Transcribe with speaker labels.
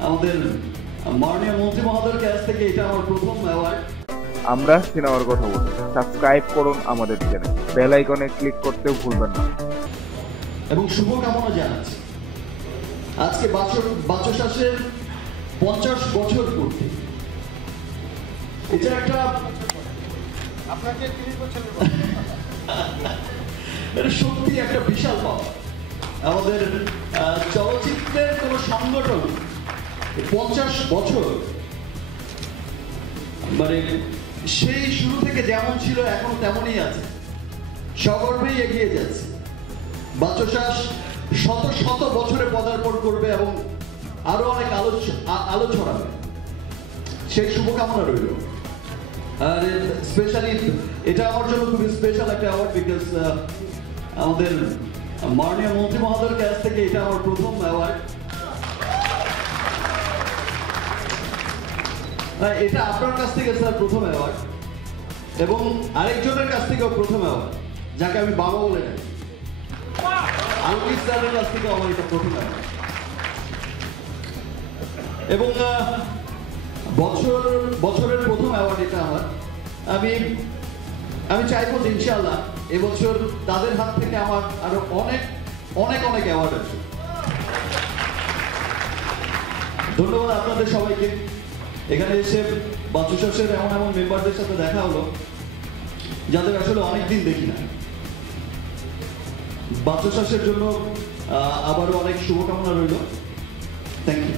Speaker 1: আমাদের মাননীয় মন্ত্রী মহোদয়ের কাছ থেকে এটা আমার প্রথম অ্যাওয়ার্ড।
Speaker 2: আমরা সিনেমার কথা বলি। সাবস্ক্রাইব করুন আমাদের চ্যানেল বেল আইকনে ক্লিক করতেও ভুলবেন না।
Speaker 1: এবং শুভকামনা জানাচ্ছি। আজকে বাচক বাচশ্বাসের পঞ্চাশ বছর পূর্তি। এটা একটা
Speaker 3: আপনাকে তিরিশ বছরের
Speaker 1: এটা সত্যি একটা বিশাল পাওয়া। আমাদের আহ, চলচ্চিত্রের কোন সংগঠন পঞ্চাশ বছর। মানে সেই শুরু থেকে যেমন ছিল, এখন তেমনই আছে। সগর্বেই এগিয়ে যাচ্ছে। বাচশ্বাস শত শত বছরে পদার্পণ করবে এবং আরও অনেক আলো আলো ছড়াবে। সেই শুভকামনা রইল। আর স্পেশালি এটা আমার জন্য খুবই স্পেশাল একটা অ্যাওয়ার্ড বিকজ আমাদের মাননীয় মন্ত্রী মহোদয়ের কাছ থেকে এটা আমার প্রথম অ্যাওয়ার্ড এটা আপনার কাছ থেকে, স্যার, প্রথম অ্যাওয়ার্ড এবং আরেকজনের কাছ থেকেও প্রথম অ্যাওয়ার্ড যাকে আমি বাবা বলে ডাকি। আলমির স্যারের কাছ থেকে আমার এটা প্রথম অ্যাওয়ার্ড এবং বছর, বছরের প্রথম অ্যাওয়ার্ড এটা আমার আমি আমি চাইব যে ইনশাআল্লাহ এবছর তাদের হাত থেকে আমার আরও অনেক অনেক অনেক অ্যাওয়ার্ড আছে ধন্যবাদ আপনাদের সবাইকে। এখানে এসে বাচুশাসের এমন এমন মেম্বারদের সাথে দেখা হলো, যাদের আসলে অনেকদিন দেখি না চাষের জন্য আবারও অনেক শুভকামনা রইল। Thank you